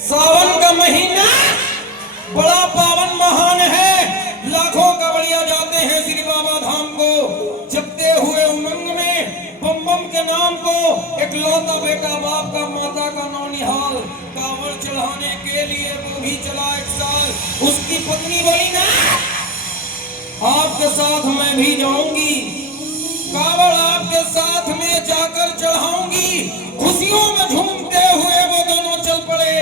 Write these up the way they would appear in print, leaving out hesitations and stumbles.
सावन का महीना बड़ा पावन महान है। लाखों कांवड़िया जाते हैं श्री बाबा धाम को, जपते हुए उमंग में बम बम के नाम को। एक लौता बेटा बाप का माता का नौनिहाल कांवड़ चढ़ाने के लिए वो भी चला 1 साल। उसकी पत्नी बोली ना, आपके साथ मैं भी जाऊंगी, कांवड़ आपके साथ में जाकर चढ़ाऊंगी। खुशियों में झूमते हुए वो दोनों चल पड़े।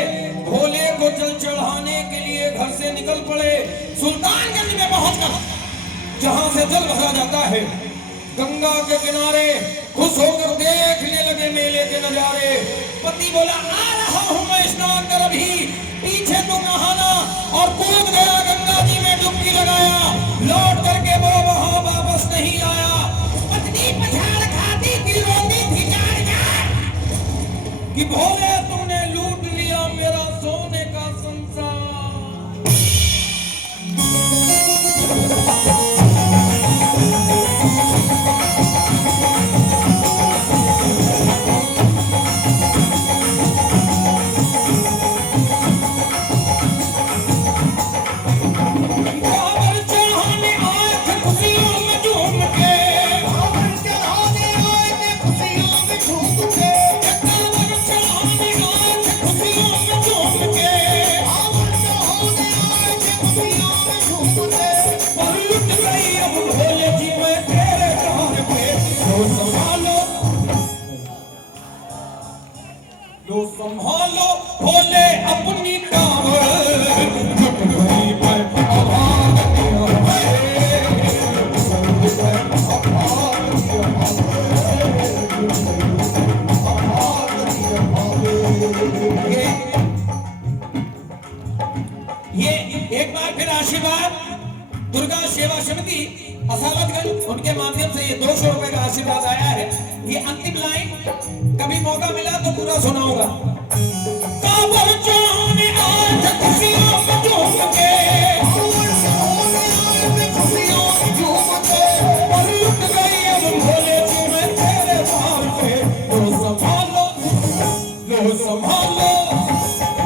भोले को जल चढ़ाने के लिए घर से निकल पड़े। सुल्तानगंज में पहुंचकर जहां से जल भरा जाता है, गंगा के किनारे खुश होकर देखने लगे मेले के नजारे। पति बोला, आ रहा हूं मैं स्नान कर, अभी पीछे तो नहाना। और कूद गया गंगा जी में, डुबकी लगाया। लौट करके वो वहां वापस नहीं आया। पत्नी पछाड़ खाती की रोती थी जान कि भोले तूने लूट लिया मेरा सोने का संसार। संभालो भोले अपनी कांवड़, ये एक बार फिर आशीर्वाद दुर्गा सेवा समिति असालतगंज, उनके माध्यम से ये 200 रुपए का आशीर्वाद आया है। ये अंतिम लाइन, कभी मौका मिला तो पूरा सुनाऊंगा। कांवड़ चढ़ाने आज खुशियों में झूम के, और लुट गई अब भोले जी मैं तेरे द्वार पे। लो संभालो, लो संभालो,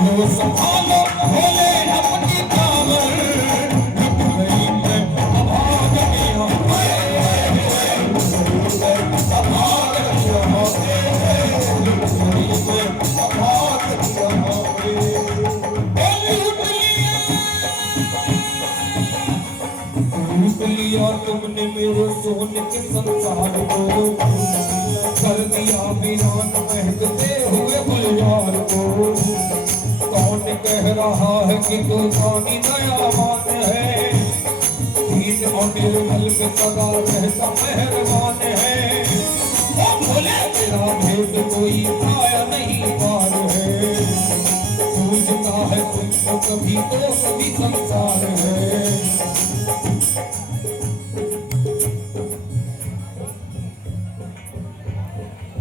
लो संभालो भोले अपनी कांवड़। तुमने मेरे सोने के संसार को, कर दिया वीरान महकते हुए गुलजार को। कौन कह रहा है कि तू पानी दयावान है, दीन और निर्मल में सदा रहता मेहरबान है। ओ भोले तेरा भेद कोई पाया नहीं पार है, पूजता है तुमको कभी तो कभी संसार है।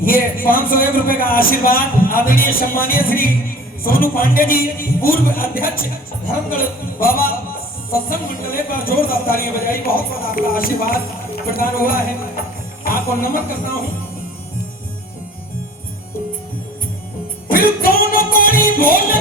ये 501 रुपए का आशीर्वाद आदरणीय सम्मानीय श्री सोनू पांडे जी, पूर्व अध्यक्ष धर्मगढ़ बाबा सत्संग मंडल पर जोरदार तालियां बजाई। बहुत बहुत आपका आशीर्वाद प्रदान हुआ है, आपको नमन करता हूं। फिर दोनों कोड़ी भोले